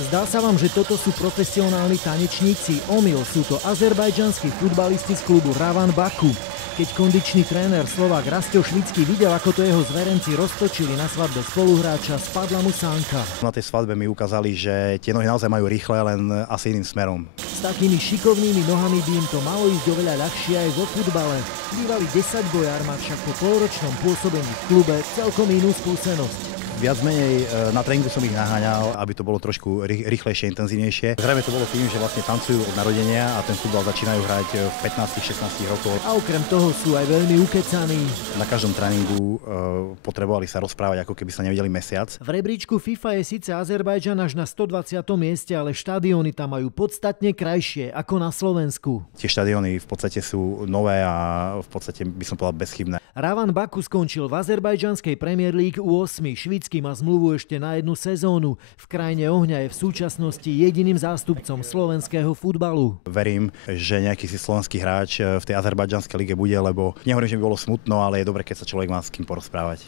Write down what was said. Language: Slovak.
Zdá sa vám, že toto sú profesionálni tanečníci? Omyl, sú to azerbajdžanskí futbalisti z klubu Ravan Baku. Keď kondičný tréner Slovák Rastio Švický videl, ako to jeho zverenci roztočili na svadbe spoluhráča, spadla mu sánka. Na tej svadbe mi ukázali, že tie nohy naozaj majú rýchle, len asi iným smerom. S takými šikovnými nohami by im to malo ísť oveľa ľahšie aj vo futbale. Bývalý 10-bojár má však po polročnom pôsobení v klube celkom inú skúsenosť. Viac menej na tréningu som ich naháňal, aby to bolo trošku rýchlejšie, intenzívnejšie. Zrejme to bolo tým, že vlastne tancujú od narodenia a ten futbal začínajú hrať v 15-16 rokoch. A okrem toho sú aj veľmi ukecaní. Na každom tréningu potrebovali sa rozprávať, ako keby sa nevideli mesiac. V rebríčku FIFA je síce Azerbajdžan až na 120. mieste, ale štadióny tam majú podstatne krajšie ako na Slovensku. Tie štadióny v podstate sú nové a v podstate by som povedal bezchybné. Ravan Baku skončil v azerbajdžanskej Premier League U8. Švídsky má zmluvu ešte na jednu sezónu. V krajine ohňa je v súčasnosti jediným zástupcom slovenského futbalu. Verím, že nejaký si slovenský hráč v tej azerbajdžanskej lige bude, lebo nehovorím, že by bolo smutno, ale je dobre, keď sa človek má s kým porozprávať.